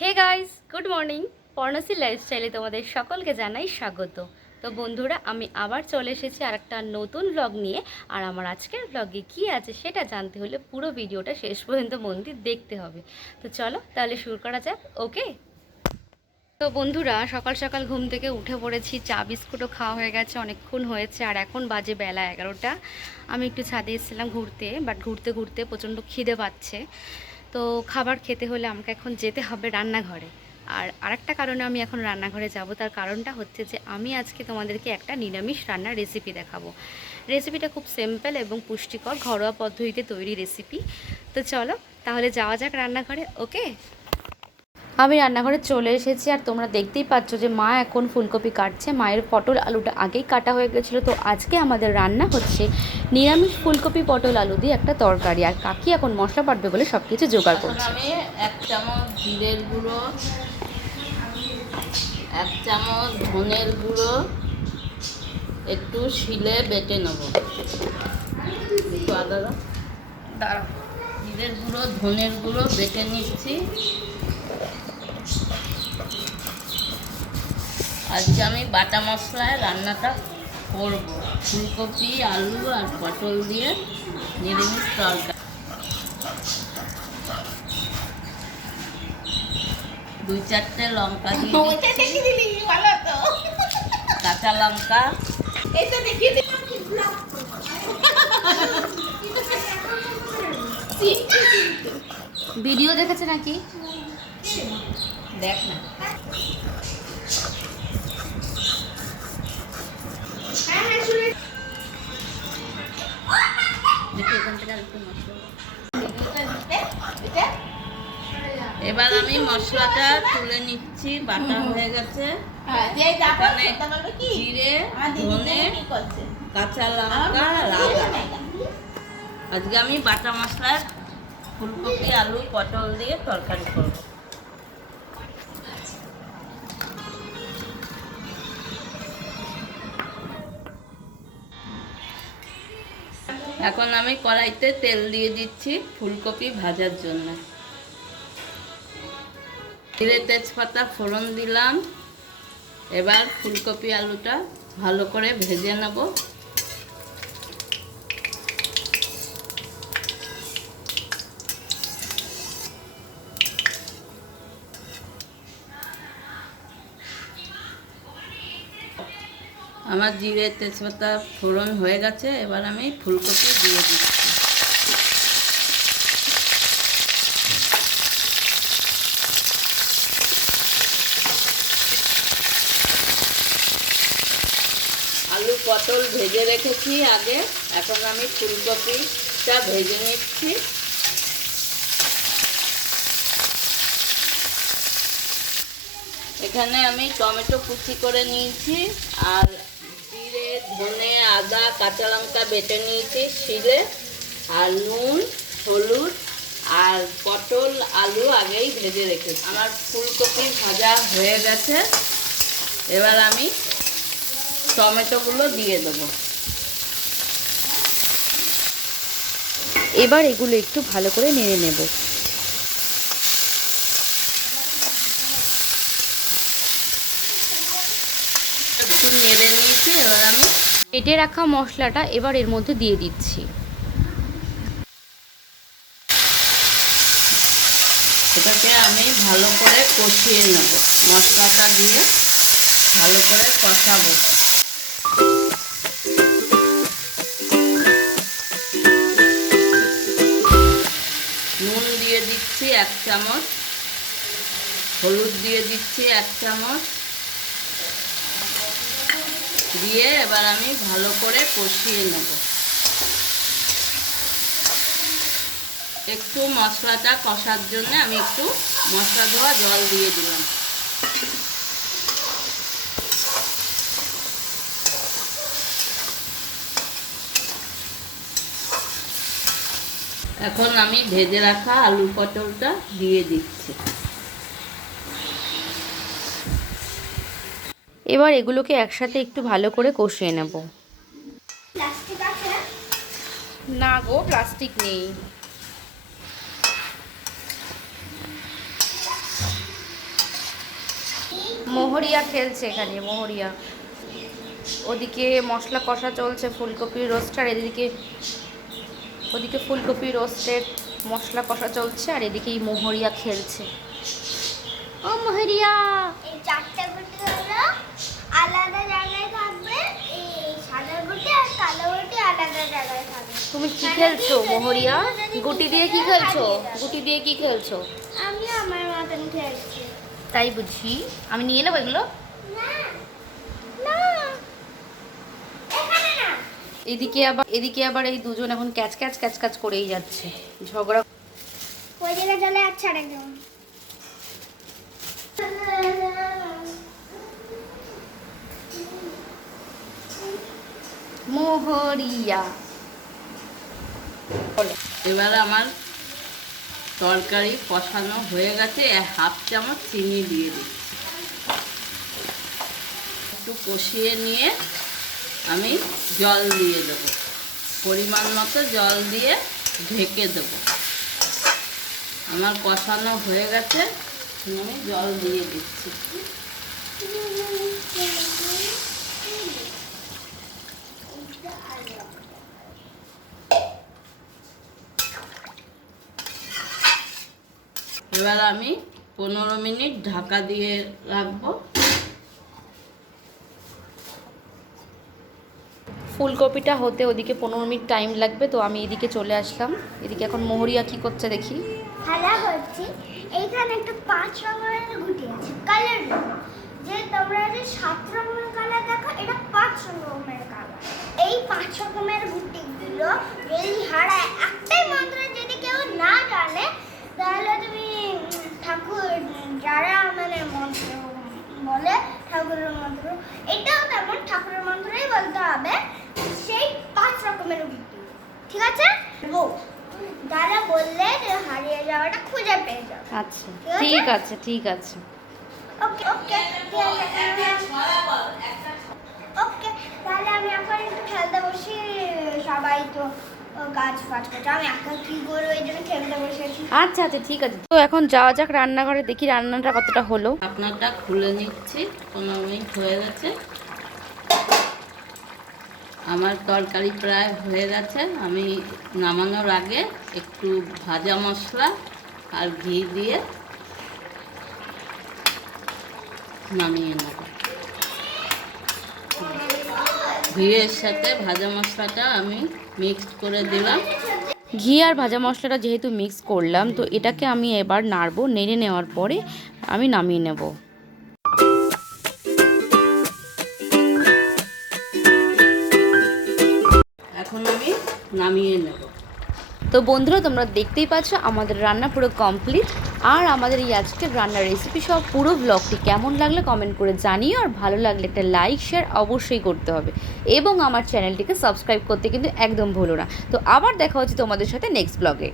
হে guys, good morning. Parnasi লাইফস্টাইলে তোমাদের সকলকে জানাই স্বাগত। তো বন্ধুরা, আমি আবার চলে এসেছি আর একটা নতুন ব্লগ নিয়ে। আর আমার আজকের ব্লগে কী আছে সেটা জানতে হলে পুরো ভিডিওটা শেষ পর্যন্ত মন দিয়ে দেখতে হবে। তো চলো তাহলে শুরু করা যাক। ওকে। তো বন্ধুরা, সকাল সকাল ঘুম থেকে উঠে পড়েছি, চা বিস্কুটও খাওয়া হয়ে গেছে, অনেকক্ষণ হয়েছে। আর এখন বাজে বেলা 11টা। আমি একটু ছাদে এসেছিলাম ঘুরতে, বাট ঘুরতে ঘুরতে প্রচণ্ড খিদে পাচ্ছে। তো খাবার খেতে হলে আমাকে এখন যেতে হবে রান্নাঘরে। আর আরেকটা কারণে আমি এখন রান্নাঘরে যাব, তার কারণটা হচ্ছে যে আমি আজকে তোমাদেরকে একটা নিরামিষ রান্নার রেসিপি দেখাবো। রেসিপিটা খুব সিম্পল এবং পুষ্টিকর, ঘরোয়া পদ্ধতিতে তৈরি রেসিপি। তো চলো তাহলে যাওয়া যাক রান্নাঘরে। ওকে। আমি রান্নাঘরে চলে এসেছি, আর তোমরা দেখতেই পাচ্ছ যে মা এখন ফুলকপি কাটছে। মায়ের পটল আলুটা আগেই কাটা হয়ে গেছিলো। তো আজকে আমাদের রান্না হচ্ছে নিরামিষ ফুলকপি পটল আলু দিয়ে একটা তরকারি। আর কাকি এখন মশলা বাটবে বলে সব কিছু জোগাড় করছে। আমি 1 চামচ জিরের গুঁড়ো, 1 চামচ ধনের গুঁড়ো একটু শিলে বেটে নেব। একটু আদা দাঁড়া, জিরের গুঁড়ো ধনের গুঁড়ো বেটে নিচ্ছি। আজকে আমি বাটা মশলায় রান্নাটা করব, ফুলকপি আলু আর পটল দিয়ে নিরামিষ তরকারি। 2-4টে লঙ্কা দিয়ে কাঁচা লঙ্কা, ভিডিও দেখেছে নাকি? দেখ না, এবার আমি মশলাটা তুলে নিচ্ছি। বাটা হয়ে গেছে। জিরে, ধনে, কাঁচা লঙ্কা, আদা। আজকে আমি বাটা মশলার ফুলকপি আলু পটল দিয়ে তরকারি করব। এখন আমি কড়াইতে তেল দিয়ে দিচ্ছি ফুলকপি ভাজার জন্য। জিরে তেজপাতা ফোড়ন দিলাম। এবার ফুলকপি আলুটা ভালো করে ভেজে নেব। আমার জিরে তেজপাতা ফোড়ন হয়ে গেছে, এবার আমি ফুলকপি দিয়ে দিচ্ছি। আলু পটল ভেজে রেখেছি আগে, এখন আমি ফুলকপিটা ভেজে নিচ্ছি। এখানে আমি টমেটো কুচি করে নিয়েছি, আর জিরে ধনে আদা কাঁচা লঙ্কা বেটে নিয়েছি শিলে, আর নুন হলুদ আর পটল আলু আগেই ভেজে রেখেছি। আমার ফুলকপি ভাজা হয়ে গেছে। এবার আমি টমেটোগুলো দিয়ে দেবো। এবার এগুলো একটু ভালো করে নেড়ে নেব। একটু নেড়ে নিয়েছি। এবার আমি কেটে রাখা মশলাটা এবার এর মধ্যে দিয়ে দিচ্ছি। এটাকে আমি ভালো করে কষিয়ে নেব। মশলাটা দিয়ে ভালো করে কষাবো। নুন দিয়ে দিচ্ছি 1 চামচ, হলুদ দিয়ে দিচ্ছি 1 চামচ, দিয়ে এবার আমি ভালো করে কষিয়ে নেব। একটু মশলাটা কষার জন্য আমি একটু মশলা ধোয়া জল দিয়ে দিলাম। এখন আমি ভেজে রাখা আলু পটলটা দিয়ে দিচ্ছি। এবার এগুলোকে একসাথে একটু ভালো করে কষিয়ে নেব। না গো, প্লাস্টিক নেই। মোহরিয়া খেলছে এখানে, মোহরিয়া। ওদিকে মশলা কষা চলছে, ফুলকপির রোস্ট, আর ওদিকে ফুলকপি রোস্টের মশলা কষা চলছে, আর এদিকে এই মোহরিয়া খেলছে। ও মোহরিয়া, এই চারটে গুটি হলো আলাদা জায়গায় থাকবে, এই সাদা গুটি আর কালো গুটি আলাদা জায়গায় থাকবে। তুমি কি খেলছো মোহরিয়া? গুটি দিয়ে কি খেলছো? গুটি দিয়ে কি খেলছো? আমি আমার মতন খেলছি। তাই বুঝি, আমি নিয়ে নেবো এগুলো? না না, এখানে না। এদিকে আবার এই দুজন এখন ক্যাচ ক্যাচ ক্যাচ ক্যাচ করেই যাচ্ছে, ঝগড়া। ওই জায়গায় চলে যাচ্ছে আরেকজন। মোহরিয়া। এবার আমার তরকারি কষানো হয়ে গেছে, 1/2 চামচ চিনি দিয়ে দিচ্ছি। একটু কষিয়ে নিয়ে আমি জল দিয়ে দেবো, পরিমাণ মতো জল দিয়ে ঢেকে দেবো। আমার কষানো হয়ে গেছে, আমি জল দিয়ে দিচ্ছি। এবার আমি 15 মিনিট ঢাকা দিয়ে রাখবো। ফুলকপিটা হতে ওদিকে 15 মিনিট টাইম লাগবে, তো আমি এদিকে চলে আসলাম। এদিকে এখন মোহরিয়া কি করছে দেখি। খেলা করছি। এইখানে একটা 5 রকমের গুটি আছে, কালার। যে তোমরা যে 7 রকমের কালার দেখো, এটা 5 রকমের কালার। এই 5 রকমের গুটিগুলো যদি হারায়, একটাই মন্ত্র যদি কেউ না জানে, তাহলে তুমি ঠাকুর যারা মানে মন্ত্র বলে, ঠাকুরের মন্ত্র, এটাও তেমন ঠাকুরের মন্ত্রই বলতে হবে। সেই 5 রকমের গুটি, ঠিক আছে? যারা বললে যে হারিয়ে যাওয়াটা খুঁজে পেয়ে যাবে। আচ্ছা, ঠিক আছে ঠিক আছে। ওকে ওকে ওকে, তাহলে আমি এখন একটু খেলতে বসি। সবাই তো কাজ ফাজ করছে, আমি একা কি করবো, এই জন্য খেলতে বসেছি। আচ্ছা আচ্ছা ঠিক আছে, তো এখন যাওয়া যাক রান্নাঘরে, দেখি রান্নাটা কতটা হলো। আপনারটা খুলে নিচ্ছি, 15 মিনিট হয়ে গেছে। আমার তরকারি প্রায় হয়ে গেছে। আমি নামানোর আগে একটু ভাজা মশলা আর ঘি দিয়ে নামিয়ে নেব। ঘিয়ের সাথে ভাজা মশলাটা আমি মিক্সড করে দিলাম। ঘি আর ভাজা মশলাটা যেহেতু মিক্স করলাম, তো এটাকে আমি এবার নাড়বো। নেড়ে নেওয়ার পরে আমি নামিয়ে নেব। এখন আমি নামিয়ে নেব। তো বন্ধুরা, তোমরা দেখতেই পাচ্ছ আমাদের রান্না পুরো কমপ্লিট। আর আমাদের এই আজকের রান্নার রেসিপি সব পুরো ব্লগটি কেমন লাগলে কমেন্ট করে জানিও। আর ভালো লাগলে একটা লাইক শেয়ার অবশ্যই করতে হবে, এবং আমার চ্যানেলটিকে সাবস্ক্রাইব করতে কিন্তু একদম ভুলো না। তো আবার দেখা হচ্ছে তোমাদের সাথে নেক্সট ব্লগে।